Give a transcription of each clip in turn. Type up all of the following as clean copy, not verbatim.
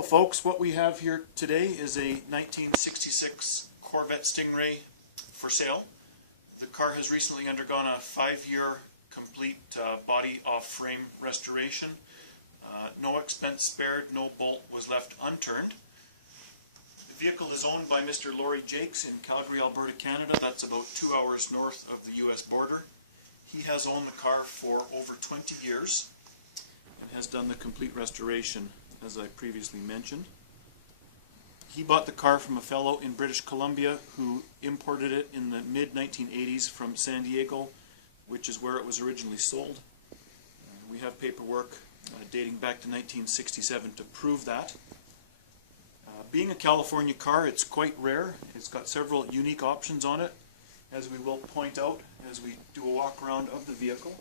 Hello folks, what we have here today is a 1966 Corvette Stingray for sale. The car has recently undergone a 5-year complete body off frame restoration. No expense spared, no bolt was left unturned. The vehicle is owned by Mr. Laurie Jakes in Calgary, Alberta, Canada. That's about 2 hours north of the US border. He has owned the car for over 20 years and has done the complete restoration, as I previously mentioned. He bought the car from a fellow in British Columbia who imported it in the mid-1980s from San Diego, which is where it was originally sold. We have paperwork dating back to 1967 to prove that. Being a California car, it's quite rare. It's got several unique options on it, as we will point out as we do a walk around of the vehicle.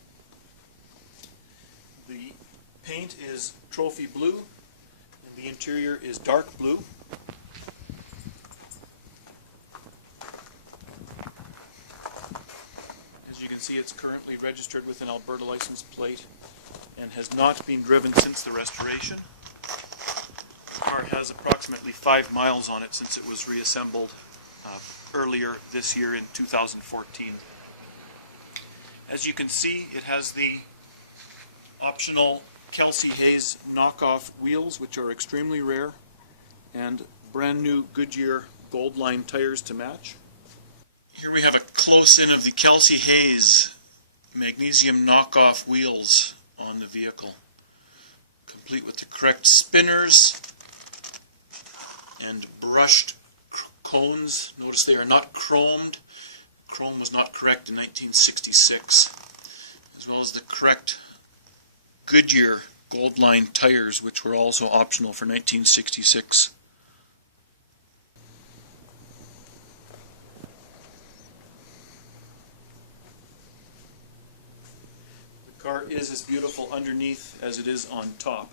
The paint is trophy blue, and the interior is dark blue. As you can see, it's currently registered with an Alberta license plate and has not been driven since the restoration. The car has approximately 5 miles on it since it was reassembled earlier this year in 2014. As you can see, it has the optional Kelsey Hayes knockoff wheels, which are extremely rare, and brand new Goodyear Gold Line tires to match. Here we have a close-in of the Kelsey Hayes magnesium knockoff wheels on the vehicle, complete with the correct spinners and brushed cones. Notice they are not chromed. Chrome was not correct in 1966, as well as the correct Goodyear Gold Line tires, which were also optional for 1966. The car is as beautiful underneath as it is on top.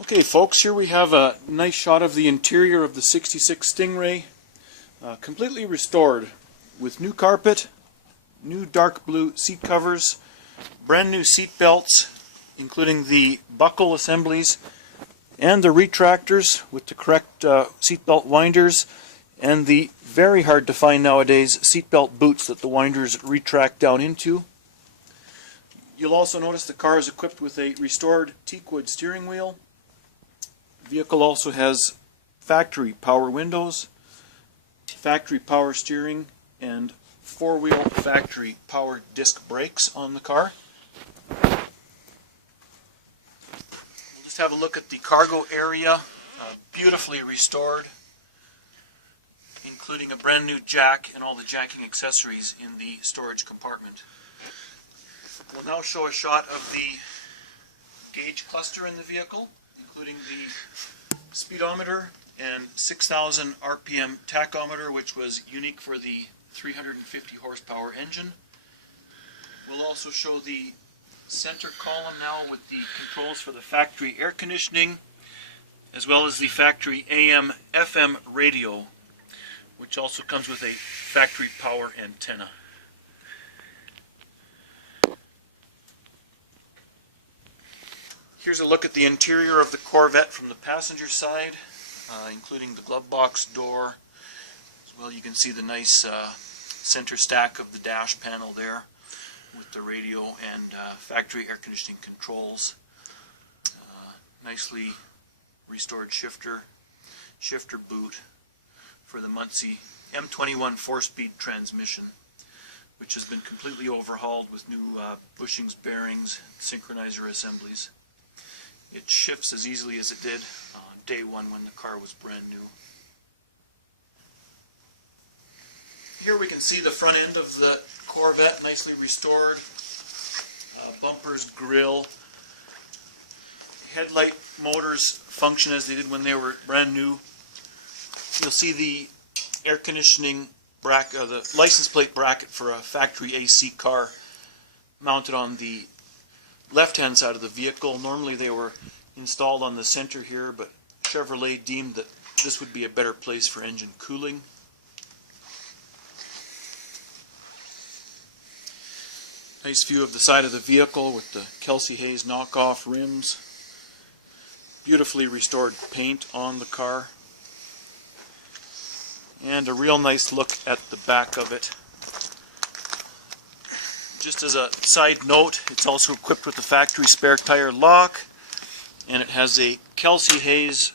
Okay folks, here we have a nice shot of the interior of the 66 Stingray, completely restored with new carpet, new dark blue seat covers, brand new seat belts, including the buckle assemblies and the retractors with the correct seat belt winders, and the very hard to find nowadays seat belt boots that the winders retract down into. You'll also notice the car is equipped with a restored teakwood steering wheel. The vehicle also has factory power windows, factory power steering, and 4-wheel factory power disc brakes on the car. We'll just have a look at the cargo area, beautifully restored, including a brand new jack and all the jacking accessories in the storage compartment. We'll now show a shot of the gauge cluster in the vehicle, including the speedometer and 6,000 RPM tachometer, which was unique for the 350 horsepower engine. We'll also show the center column now with the controls for the factory air conditioning, as well as the factory AM/FM radio, which also comes with a factory power antenna. Here's a look at the interior of the Corvette from the passenger side, including the glove box door. As well, you can see the nice center stack of the dash panel there with the radio and factory air conditioning controls. Nicely restored shifter boot for the Muncie M21 4-speed transmission, which has been completely overhauled with new bushings, bearings, synchronizer assemblies. It shifts as easily as it did on day one when the car was brand new. Here we can see the front end of the Corvette, nicely restored. Bumpers, grille, headlight motors function as they did when they were brand new. You'll see the air conditioning bracket, the license plate bracket for a factory AC car mounted on the left-hand side of the vehicle. Normally they were installed on the center here, but Chevrolet deemed that this would be a better place for engine cooling. Nice view of the side of the vehicle with the Kelsey Hayes knockoff rims. Beautifully restored paint on the car. And a real nice look at the back of it. Just as a side note, it's also equipped with a factory spare tire lock, and it has a Kelsey Hayes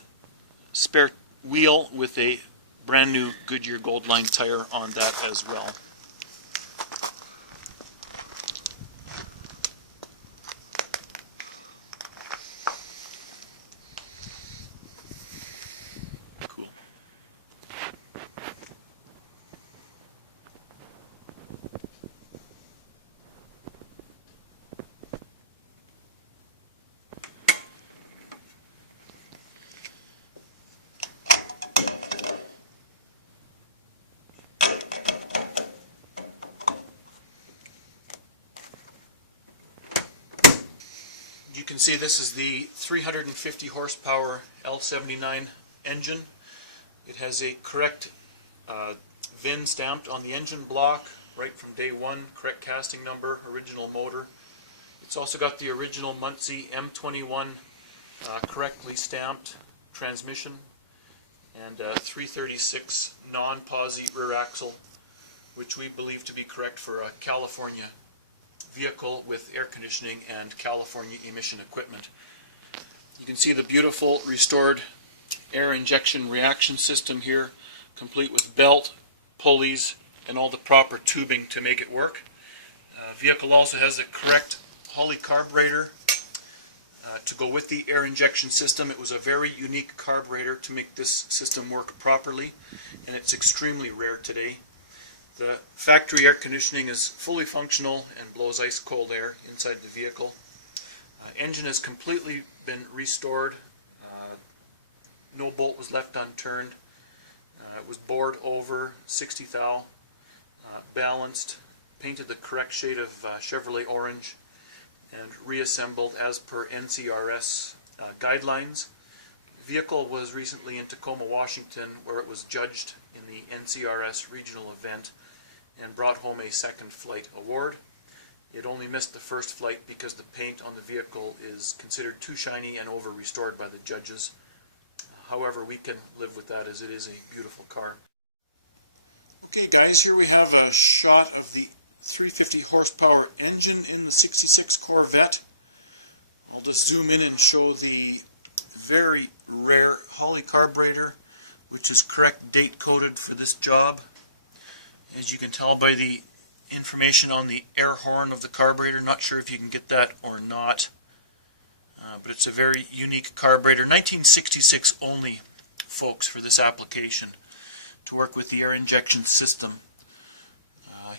spare wheel with a brand new Goodyear Goldline tire on that as well. Cool. You can see this is the 350 horsepower L79 engine. It has a correct VIN stamped on the engine block right from day one, correct casting number, original motor. It's also got the original Muncie M21 correctly stamped transmission and 336 non-posi rear axle, which we believe to be correct for a California vehicle with air conditioning and California emission equipment. You can see the beautiful restored air injection reaction system here, complete with belt, pulleys, and all the proper tubing to make it work. Vehicle also has a correct Holley carburetor to go with the air injection system. It was a very unique carburetor to make this system work properly, and it's extremely rare today. The factory air conditioning is fully functional and blows ice cold air inside the vehicle. Engine has completely been restored. No bolt was left unturned. It was bored over, 60 thou, balanced, painted the correct shade of Chevrolet orange, and reassembled as per NCRS guidelines. The vehicle was recently in Tacoma, Washington, where it was judged in the NCRS regional event and brought home a second flight award. It only missed the first flight because the paint on the vehicle is considered too shiny and over restored by the judges. However, we can live with that as it is a beautiful car. Okay guys, here we have a shot of the 350 horsepower engine in the 66 Corvette. I'll just zoom in and show the very rare Holley carburetor, which is correct date coded for this job. As you can tell by the information on the air horn of the carburetor, not sure if you can get that or not, but it's a very unique carburetor. 1966 only, folks, for this application to work with the air injection system.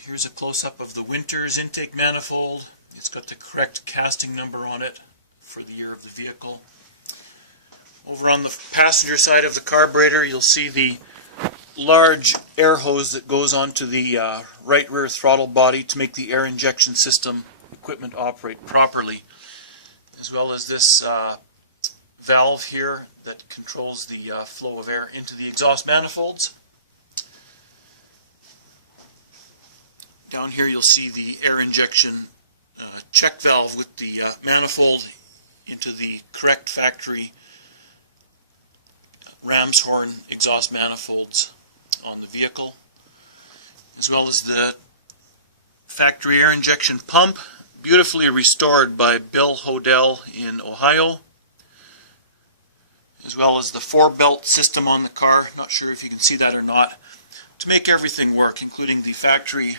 Here's a close-up of the Winters intake manifold. It's got the correct casting number on it for the year of the vehicle. Over on the passenger side of the carburetor, you'll see the large air hose that goes onto the right rear throttle body to make the air injection system equipment operate properly, as well as this valve here that controls the flow of air into the exhaust manifolds. Down here you'll see the air injection check valve with the manifold into the correct factory ram's horn exhaust manifolds on the vehicle, as well as the factory air injection pump, beautifully restored by Bill Hodel in Ohio, as well as the 4-belt system on the car. Not sure if you can see that or not, to make everything work, including the factory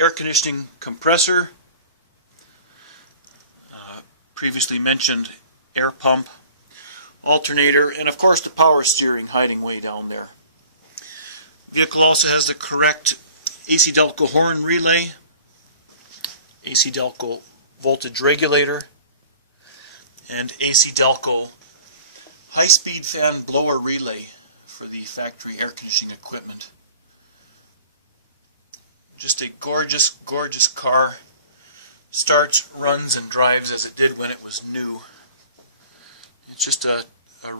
air conditioning compressor, previously mentioned air pump, alternator, and of course the power steering hiding way down there. The vehicle also has the correct AC Delco horn relay, AC Delco voltage regulator, and AC Delco high-speed fan blower relay for the factory air conditioning equipment. Just a gorgeous, gorgeous car. Starts, runs, and drives as it did when it was new. It's just a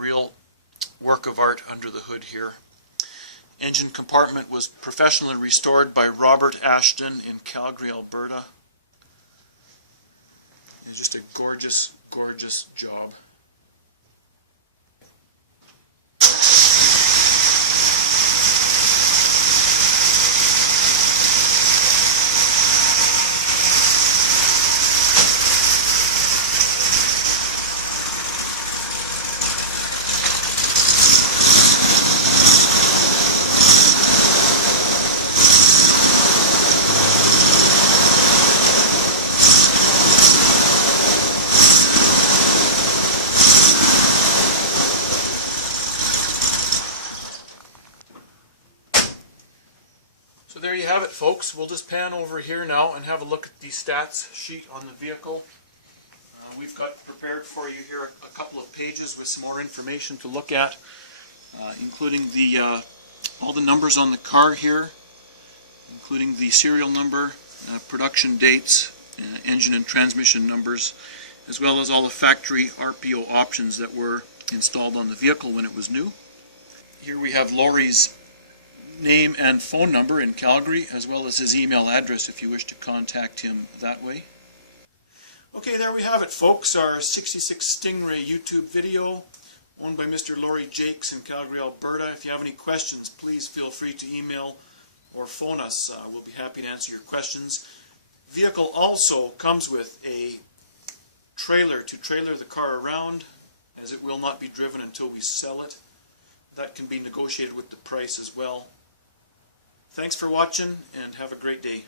real work of art under the hood here. Engine compartment was professionally restored by Robert Ashton in Calgary, Alberta. It's just a gorgeous, gorgeous job. So there you have it, folks. We'll just pan over here now and have a look at the stats sheet on the vehicle. We've got prepared for you here a couple of pages with some more information to look at, including all the numbers on the car here, including the serial number, production dates, engine and transmission numbers, as well as all the factory RPO options that were installed on the vehicle when it was new. Here we have Laurie's name and phone number in Calgary, as well as his email address if you wish to contact him that way. Okay, there we have it, folks. Our 66 Stingray YouTube video, owned by Mr. Laurie Jakes in Calgary, Alberta. If you have any questions, please feel free to email or phone us. We'll be happy to answer your questions. Vehicle also comes with a trailer to trailer the car around, as it will not be driven until we sell it. That can be negotiated with the price as well. Thanks for watching, and have a great day.